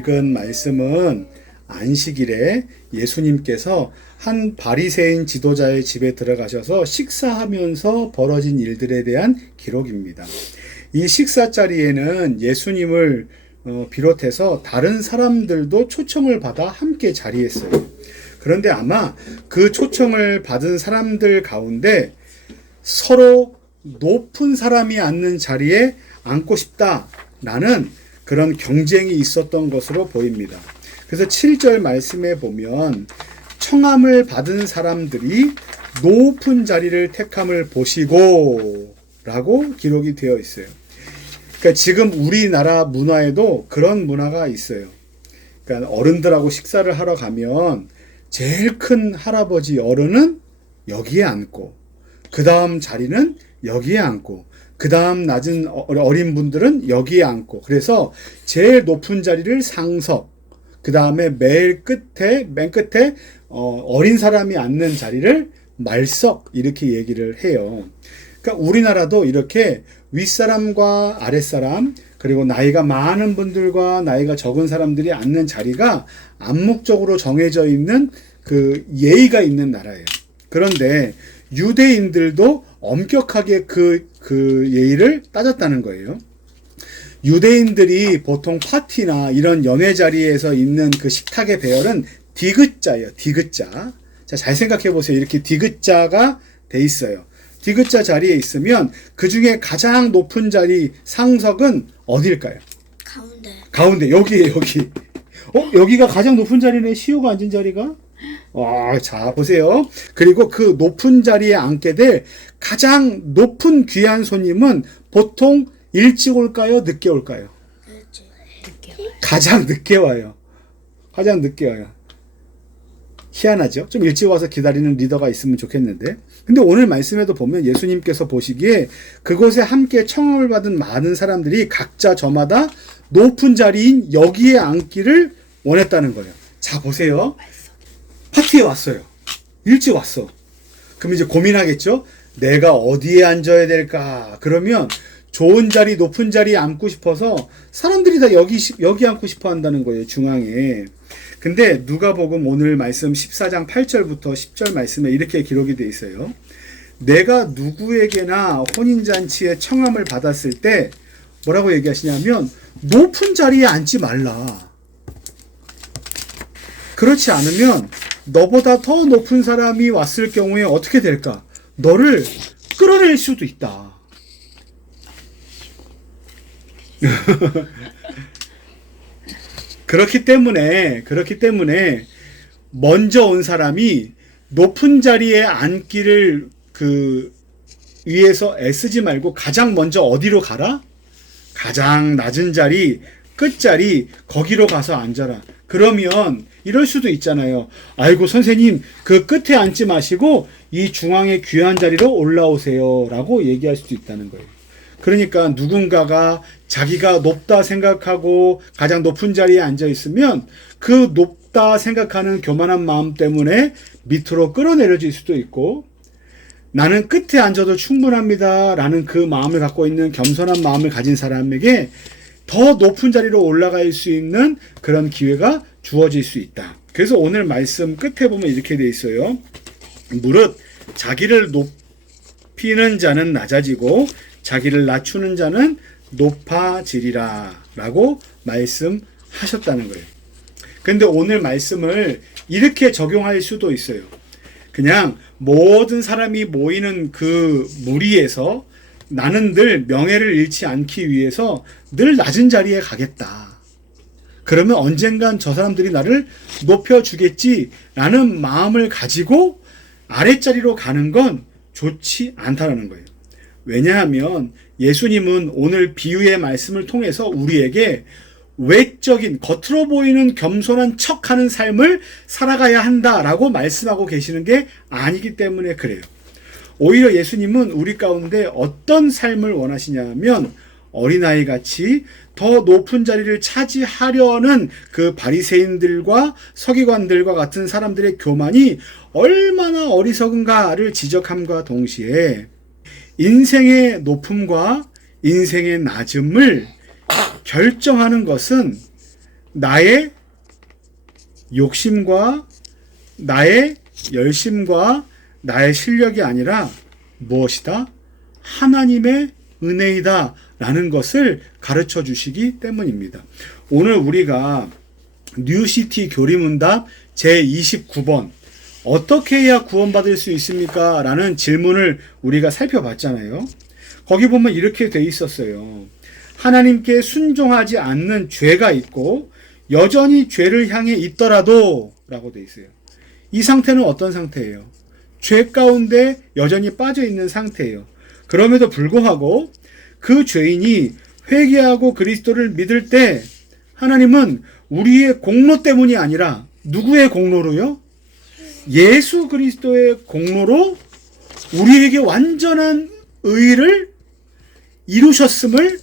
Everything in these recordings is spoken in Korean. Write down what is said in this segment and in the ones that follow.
읽은 말씀은 안식일에 예수님께서 한 바리새인 지도자의 집에 들어가셔서 식사하면서 벌어진 일들에 대한 기록입니다. 이 식사 자리에는 예수님을 비롯해서 다른 사람들도 초청을 받아 함께 자리했어요. 그런데 아마 그 초청을 받은 사람들 가운데 서로 높은 사람이 앉는 자리에 앉고 싶다라는 그런 경쟁이 있었던 것으로 보입니다. 그래서 7절 말씀에 보면 청함을 받은 사람들이 높은 자리를 택함을 보시고 라고 기록이 되어 있어요. 그러니까 지금 우리나라 문화에도 그런 문화가 있어요. 그러니까 어른들하고 식사를 하러 가면 제일 큰 할아버지 어른은 여기에 앉고 그 다음 자리는 여기에 앉고 그 다음 낮은 어린 분들은 여기에 앉고 그래서 제일 높은 자리를 상석 그 다음에 맨 끝에 어린 사람이 앉는 자리를 말석 이렇게 얘기를 해요. 그러니까 우리나라도 이렇게 윗사람과 아랫사람 그리고 나이가 많은 분들과 나이가 적은 사람들이 앉는 자리가 암묵적으로 정해져 있는 그 예의가 있는 나라예요. 그런데 유대인들도 엄격하게 그 예의를 따졌다는 거예요. 유대인들이 보통 파티나 이런 연회 자리에서 있는 그 식탁의 배열은 디귿자예요. 디귿자. 자, 잘 생각해 보세요. 이렇게 디귿자가 돼 있어요. 디귿자 자리에 있으면 그 중에 가장 높은 자리 상석은 어디일까요? 가운데. 여기에요, 여기. 여기가 가장 높은 자리네. 시우가 앉은 자리가. 자, 보세요. 그리고 그 높은 자리에 앉게 될 가장 높은 귀한 손님은 보통 일찍 올까요? 늦게 올까요? 늦게 가장 늦게 와요. 가장 늦게 와요. 희한하죠? 좀 일찍 와서 기다리는 리더가 있으면 좋겠는데. 근데 오늘 말씀에도 보면 예수님께서 보시기에 그곳에 함께 청함을 받은 많은 사람들이 각자 저마다 높은 자리인 여기에 앉기를 원했다는 거예요. 자, 보세요. 파티에 왔어요. 일찍 왔어. 그럼 이제 고민하겠죠? 내가 어디에 앉아야 될까? 그러면 좋은 자리, 높은 자리에 앉고 싶어서 사람들이 다 여기 앉고 싶어 한다는 거예요. 중앙에. 근데 누가복음 오늘 말씀 14장 8절부터 10절 말씀에 이렇게 기록이 돼 있어요. 내가 누구에게나 혼인잔치에 청함을 받았을 때 뭐라고 얘기하시냐면 높은 자리에 앉지 말라. 그렇지 않으면 너보다 더 높은 사람이 왔을 경우에 어떻게 될까? 너를 끌어낼 수도 있다. 그렇기 때문에 먼저 온 사람이 높은 자리에 앉기를 위해서 애쓰지 말고 가장 먼저 어디로 가라? 가장 낮은 자리, 끝자리 거기로 가서 앉아라. 그러면 이럴 수도 있잖아요. 아이고 선생님 그 끝에 앉지 마시고 이 중앙의 귀한 자리로 올라오세요 라고 얘기할 수도 있다는 거예요. 그러니까 누군가가 자기가 높다 생각하고 가장 높은 자리에 앉아 있으면 그 높다 생각하는 교만한 마음 때문에 밑으로 끌어내려질 수도 있고 나는 끝에 앉아도 충분합니다 라는 그 마음을 갖고 있는 겸손한 마음을 가진 사람에게 더 높은 자리로 올라갈 수 있는 그런 기회가 주어질 수 있다. 그래서 오늘 말씀 끝에 보면 이렇게 돼 있어요. 무릇 자기를 높이는 자는 낮아지고 자기를 낮추는 자는 높아지리라 라고 말씀하셨다는 거예요. 근데 오늘 말씀을 이렇게 적용할 수도 있어요. 그냥 모든 사람이 모이는 그 무리에서 나는 늘 명예를 잃지 않기 위해서 늘 낮은 자리에 가겠다. 그러면 언젠간 저 사람들이 나를 높여주겠지라는 마음을 가지고 아랫자리로 가는 건 좋지 않다는 거예요. 왜냐하면 예수님은 오늘 비유의 말씀을 통해서 우리에게 외적인 겉으로 보이는 겸손한 척하는 삶을 살아가야 한다라고 말씀하고 계시는 게 아니기 때문에 그래요. 오히려 예수님은 우리 가운데 어떤 삶을 원하시냐면 어린아이 같이 더 높은 자리를 차지하려는 그 바리새인들과 서기관들과 같은 사람들의 교만이 얼마나 어리석은가를 지적함과 동시에 인생의 높음과 인생의 낮음을 결정하는 것은 나의 욕심과 나의 열심과 나의 실력이 아니라 무엇이다? 하나님의 은혜이다 라는 것을 가르쳐 주시기 때문입니다. 오늘 우리가 뉴시티 교리문답 제29번 어떻게 해야 구원받을 수 있습니까? 라는 질문을 우리가 살펴봤잖아요. 거기 보면 이렇게 돼 있었어요. 하나님께 순종하지 않는 죄가 있고 여전히 죄를 향해 있더라도 라고 돼 있어요. 이 상태는 어떤 상태예요? 죄 가운데 여전히 빠져 있는 상태예요. 그럼에도 불구하고 그 죄인이 회개하고 그리스도를 믿을 때 하나님은 우리의 공로 때문이 아니라 누구의 공로로요? 예수 그리스도의 공로로 우리에게 완전한 의를 이루셨음을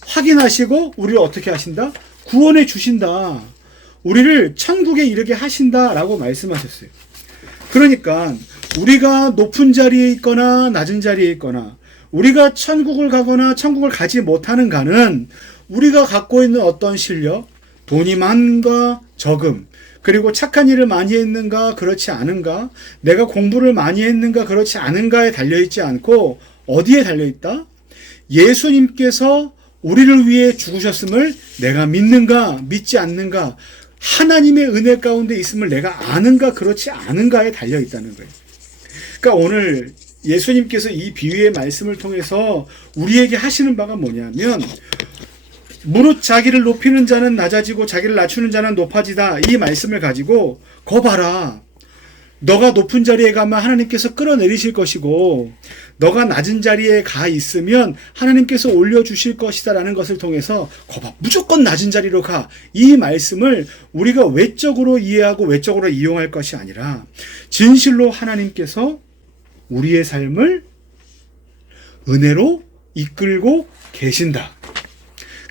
확인하시고 우리를 어떻게 하신다? 구원해 주신다. 우리를 천국에 이르게 하신다라고 말씀하셨어요. 그러니까 우리가 높은 자리에 있거나 낮은 자리에 있거나 우리가 천국을 가거나 천국을 가지 못하는 가는 우리가 갖고 있는 어떤 실력, 돈이 많은가 적음, 그리고 착한 일을 많이 했는가 그렇지 않은가, 내가 공부를 많이 했는가 그렇지 않은가에 달려있지 않고 어디에 달려있다? 예수님께서 우리를 위해 죽으셨음을 내가 믿는가 믿지 않는가, 하나님의 은혜 가운데 있음을 내가 아는가 그렇지 않은가에 달려있다는 거예요. 그러니까 오늘 예수님께서 이 비유의 말씀을 통해서 우리에게 하시는 바가 뭐냐면, 무릇 자기를 높이는 자는 낮아지고 자기를 낮추는 자는 높아지다, 이 말씀을 가지고 거 봐라, 너가 높은 자리에 가면 하나님께서 끌어내리실 것이고 너가 낮은 자리에 가 있으면 하나님께서 올려주실 것이다 라는 것을 통해서 거 봐, 무조건 낮은 자리로 가, 이 말씀을 우리가 외적으로 이해하고 외적으로 이용할 것이 아니라 진실로 하나님께서 우리의 삶을 은혜로 이끌고 계신다.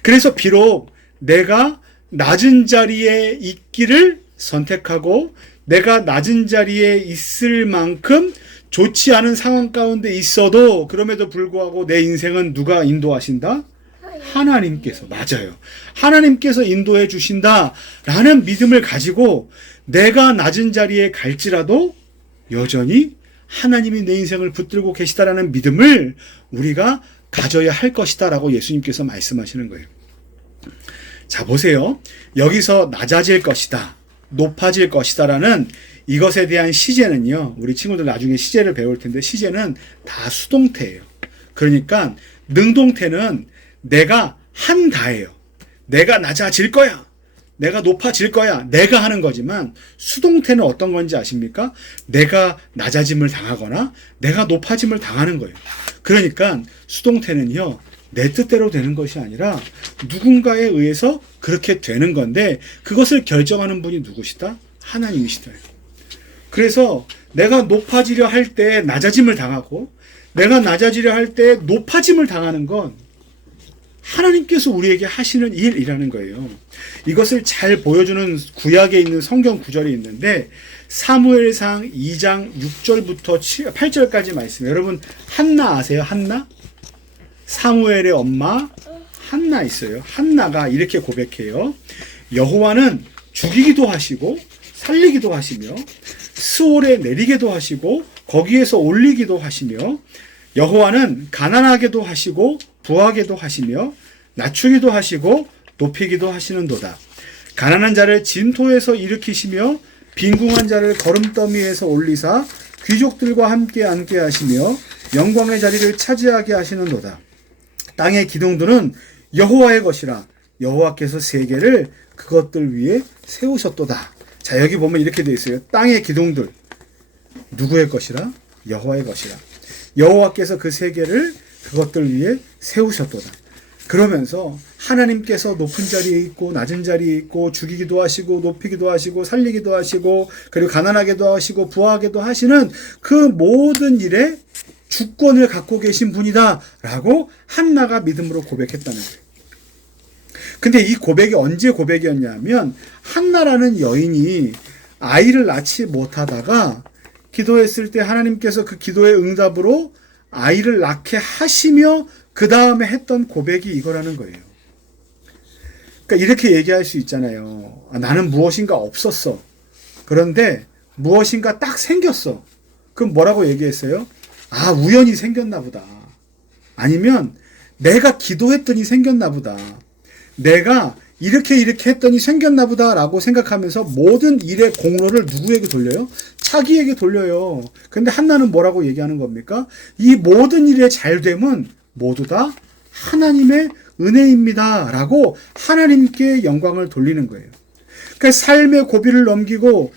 그래서 비록 내가 낮은 자리에 있기를 선택하고 내가 낮은 자리에 있을 만큼 좋지 않은 상황 가운데 있어도 그럼에도 불구하고 내 인생은 누가 인도하신다? 하나님께서. 맞아요. 하나님께서 인도해 주신다라는 믿음을 가지고 내가 낮은 자리에 갈지라도 여전히 하나님이 내 인생을 붙들고 계시다라는 믿음을 우리가 가져야 할 것이다라고 예수님께서 말씀하시는 거예요. 자, 보세요. 여기서 낮아질 것이다, 높아질 것이다라는 이것에 대한 시제는요, 우리 친구들 나중에 시제를 배울 텐데 시제는 다 수동태예요. 그러니까 능동태는 내가 한다예요. 내가 낮아질 거야, 내가 높아질 거야, 내가 하는 거지만 수동태는 어떤 건지 아십니까? 내가 낮아짐을 당하거나 내가 높아짐을 당하는 거예요. 그러니까 수동태는요, 내 뜻대로 되는 것이 아니라 누군가에 의해서 그렇게 되는 건데 그것을 결정하는 분이 누구시다? 하나님이시다. 그래서 내가 높아지려 할 때 낮아짐을 당하고 내가 낮아지려 할 때 높아짐을 당하는 건 하나님께서 우리에게 하시는 일이라는 거예요. 이것을 잘 보여주는 구약에 있는 성경 구절이 있는데 사무엘상 2장 6절부터 8절까지 말씀. 여러분 한나 아세요? 한나? 사무엘의 엄마 한나 있어요. 한나가 이렇게 고백해요. 여호와는 죽이기도 하시고 살리기도 하시며 스올에 내리게도 하시고 거기에서 올리기도 하시며 여호와는 가난하게도 하시고 부하게도 하시며 낮추기도 하시고 높이기도 하시는도다. 가난한 자를 진토에서 일으키시며 빈궁한 자를 거름더미에서 올리사 귀족들과 함께 앉게 하시며 영광의 자리를 차지하게 하시는도다. 땅의 기둥들은 여호와의 것이라 여호와께서 세계를 그것들 위에 세우셨도다. 자, 여기 보면 이렇게 되어 있어요. 땅의 기둥들 누구의 것이라? 여호와의 것이라. 여호와께서 그 세계를 그것들 위에 세우셨도다. 그러면서 하나님께서 높은 자리에 있고 낮은 자리에 있고 죽이기도 하시고 높이기도 하시고 살리기도 하시고 그리고 가난하게도 하시고 부하게도 하시는 그 모든 일에 주권을 갖고 계신 분이다 라고 한나가 믿음으로 고백했다는 거예요. 근데 이 고백이 언제 고백이었냐면 한나라는 여인이 아이를 낳지 못하다가 기도했을 때 하나님께서 그 기도의 응답으로 아이를 낳게 하시며 그 다음에 했던 고백이 이거라는 거예요. 그러니까 이렇게 얘기할 수 있잖아요. 나는 무엇인가 없었어. 그런데 무엇인가 딱 생겼어. 그럼 뭐라고 얘기했어요? 우연히 생겼나 보다. 아니면 내가 기도했더니 생겼나 보다. 내가 이렇게 했더니 생겼나 보다 라고 생각하면서 모든 일의 공로를 누구에게 돌려요? 자기에게 돌려요. 근데 한나는 뭐라고 얘기하는 겁니까? 이 모든 일의 잘됨은 모두 다 하나님의 은혜입니다 라고 하나님께 영광을 돌리는 거예요. 그러니까 삶의 고비를 넘기고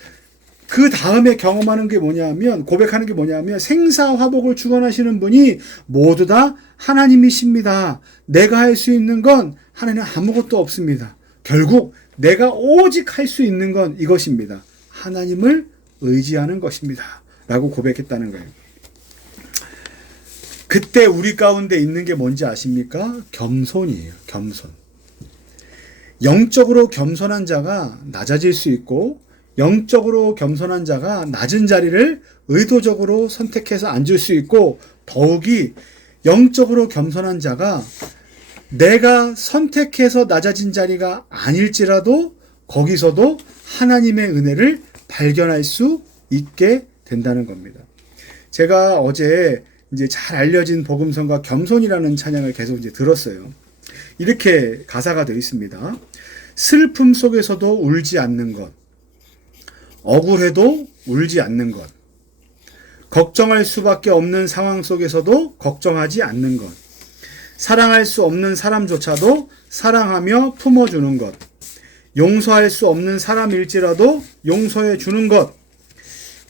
그 다음에 경험하는 게 뭐냐면, 고백하는 게 뭐냐면, 생사화복을 주관하시는 분이 모두 다 하나님이십니다. 내가 할 수 있는 건 하나님 아무것도 없습니다. 결국 내가 오직 할 수 있는 건 이것입니다. 하나님을 의지하는 것입니다. 라고 고백했다는 거예요. 그때 우리 가운데 있는 게 뭔지 아십니까? 겸손이에요. 겸손. 영적으로 겸손한 자가 낮아질 수 있고, 영적으로 겸손한 자가 낮은 자리를 의도적으로 선택해서 앉을 수 있고, 더욱이 영적으로 겸손한 자가 내가 선택해서 낮아진 자리가 아닐지라도 거기서도 하나님의 은혜를 발견할 수 있게 된다는 겁니다. 제가 어제 이제 잘 알려진 복음성가 겸손이라는 찬양을 계속 이제 들었어요. 이렇게 가사가 되어 있습니다. 슬픔 속에서도 울지 않는 것, 억울해도 울지 않는 것, 걱정할 수밖에 없는 상황 속에서도 걱정하지 않는 것, 사랑할 수 없는 사람조차도 사랑하며 품어주는 것, 용서할 수 없는 사람일지라도 용서해 주는 것,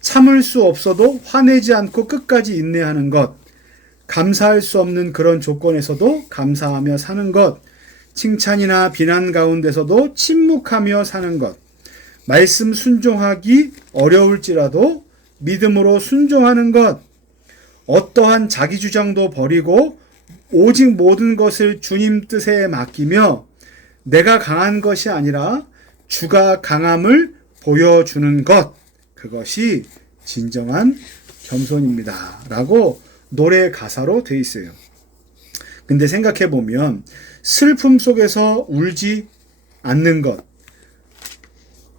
참을 수 없어도 화내지 않고 끝까지 인내하는 것, 감사할 수 없는 그런 조건에서도 감사하며 사는 것, 칭찬이나 비난 가운데서도 침묵하며 사는 것, 말씀 순종하기 어려울지라도 믿음으로 순종하는 것, 어떠한 자기 주장도 버리고 오직 모든 것을 주님 뜻에 맡기며 내가 강한 것이 아니라 주가 강함을 보여주는 것, 그것이 진정한 겸손입니다. 라고 노래 가사로 되어 있어요. 근데 생각해 보면 슬픔 속에서 울지 않는 것,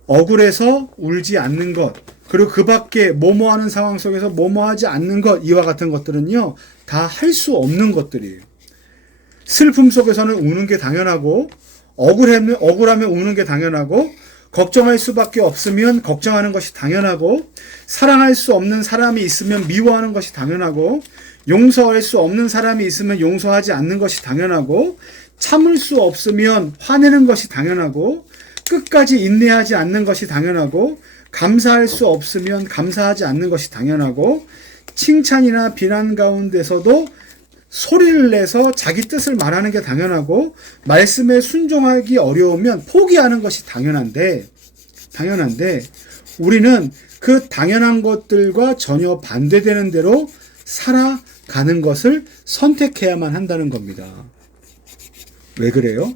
억울해서 울지 않는 것, 그리고 그 밖에 뭐뭐 하는 상황 속에서 뭐뭐 하지 않는 것, 이와 같은 것들은요, 다 할 수 없는 것들이에요. 슬픔 속에서는 우는 게 당연하고, 억울하면 우는 게 당연하고, 걱정할 수밖에 없으면 걱정하는 것이 당연하고, 사랑할 수 없는 사람이 있으면 미워하는 것이 당연하고, 용서할 수 없는 사람이 있으면 용서하지 않는 것이 당연하고, 참을 수 없으면 화내는 것이 당연하고, 끝까지 인내하지 않는 것이 당연하고, 감사할 수 없으면 감사하지 않는 것이 당연하고, 칭찬이나 비난 가운데서도 소리를 내서 자기 뜻을 말하는 게 당연하고, 말씀에 순종하기 어려우면 포기하는 것이 당연한데 우리는 그 당연한 것들과 전혀 반대되는 대로 살아가는 것을 선택해야만 한다는 겁니다. 왜 그래요?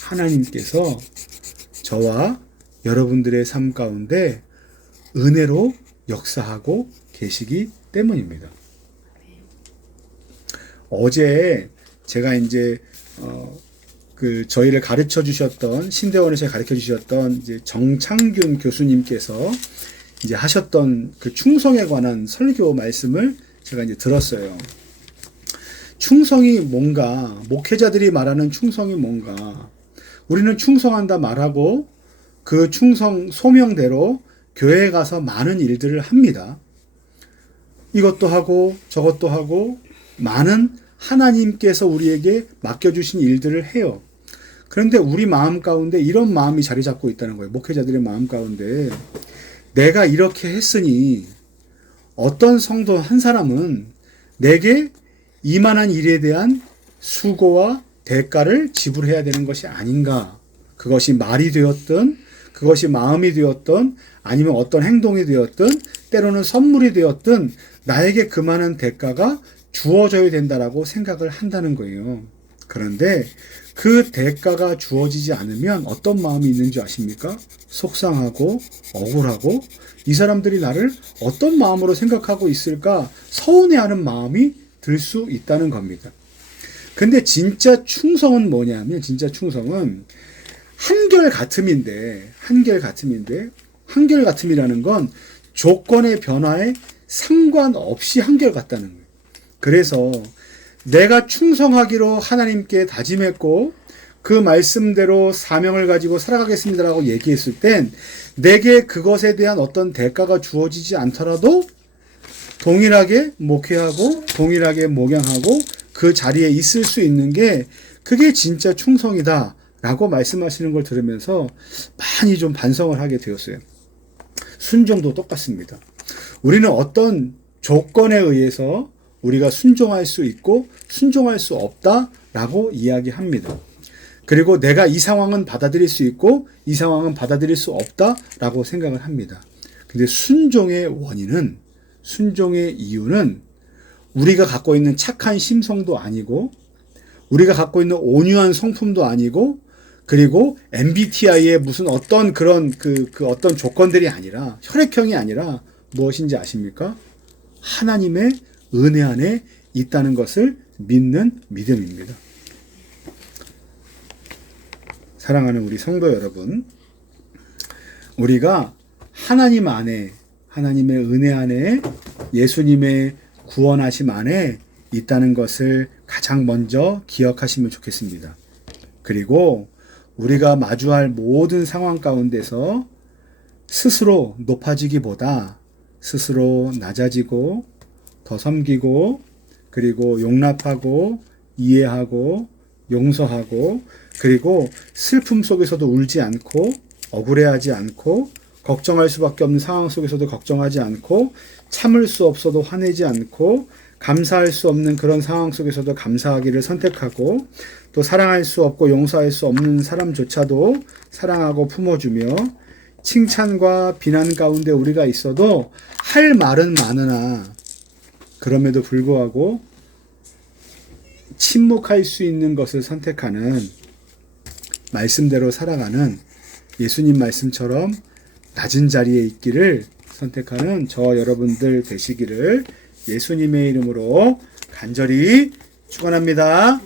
하나님께서 저와 여러분들의 삶 가운데 은혜로 역사하고 계시기 때문입니다. 어제 제가 이제 저희를 가르쳐 주셨던, 신대원에서 가르쳐 주셨던 이제 정창균 교수님께서 이제 하셨던 그 충성에 관한 설교 말씀을 제가 이제 들었어요. 충성이 뭔가, 목회자들이 말하는 충성이 뭔가, 우리는 충성한다 말하고 그 충성 소명대로 교회에 가서 많은 일들을 합니다. 이것도 하고 저것도 하고 많은 하나님께서 우리에게 맡겨주신 일들을 해요. 그런데 우리 마음 가운데 이런 마음이 자리 잡고 있다는 거예요. 목회자들의 마음 가운데 내가 이렇게 했으니 어떤 성도 한 사람은 내게 이만한 일에 대한 수고와 대가를 지불해야 되는 것이 아닌가. 그것이 말이 되었든 그것이 마음이 되었든 아니면 어떤 행동이 되었든 때로는 선물이 되었든 나에게 그 많은 대가가 주어져야 된다라고 생각을 한다는 거예요. 그런데 그 대가가 주어지지 않으면 어떤 마음이 있는 줄 아십니까? 속상하고 억울하고 이 사람들이 나를 어떤 마음으로 생각하고 있을까 서운해하는 마음이 들 수 있다는 겁니다. 근데 진짜 충성은 뭐냐면, 진짜 충성은 한결같음이라는 건 조건의 변화에 상관없이 한결같다는 거예요. 그래서 내가 충성하기로 하나님께 다짐했고 그 말씀대로 사명을 가지고 살아가겠습니다라고 얘기했을 땐 내게 그것에 대한 어떤 대가가 주어지지 않더라도 동일하게 목회하고 동일하게 목양하고 그 자리에 있을 수 있는 게 그게 진짜 충성이다 라고 말씀하시는 걸 들으면서 많이 좀 반성을 하게 되었어요. 순종도 똑같습니다. 우리는 어떤 조건에 의해서 우리가 순종할 수 있고 순종할 수 없다라고 이야기합니다. 그리고 내가 이 상황은 받아들일 수 있고 이 상황은 받아들일 수 없다라고 생각을 합니다. 근데 순종의 원인은, 순종의 이유는 우리가 갖고 있는 착한 심성도 아니고 우리가 갖고 있는 온유한 성품도 아니고 그리고 MBTI의 무슨 어떤 그런 그 어떤 조건들이 아니라, 혈액형이 아니라 무엇인지 아십니까? 하나님의 은혜 안에 있다는 것을 믿는 믿음입니다. 사랑하는 우리 성도 여러분, 우리가 하나님 안에, 하나님의 은혜 안에, 예수님의 구원하심 안에 있다는 것을 가장 먼저 기억하시면 좋겠습니다. 그리고 우리가 마주할 모든 상황 가운데서 스스로 높아지기보다 스스로 낮아지고 더 섬기고 그리고 용납하고 이해하고 용서하고 그리고 슬픔 속에서도 울지 않고 억울해하지 않고 걱정할 수밖에 없는 상황 속에서도 걱정하지 않고 참을 수 없어도 화내지 않고 감사할 수 없는 그런 상황 속에서도 감사하기를 선택하고 또 사랑할 수 없고 용서할 수 없는 사람조차도 사랑하고 품어주며 칭찬과 비난 가운데 우리가 있어도 할 말은 많으나 그럼에도 불구하고 침묵할 수 있는 것을 선택하는, 말씀대로 살아가는, 예수님 말씀처럼 낮은 자리에 있기를 선택하는 저 여러분들 되시기를 예수님의 이름으로 간절히 축원합니다.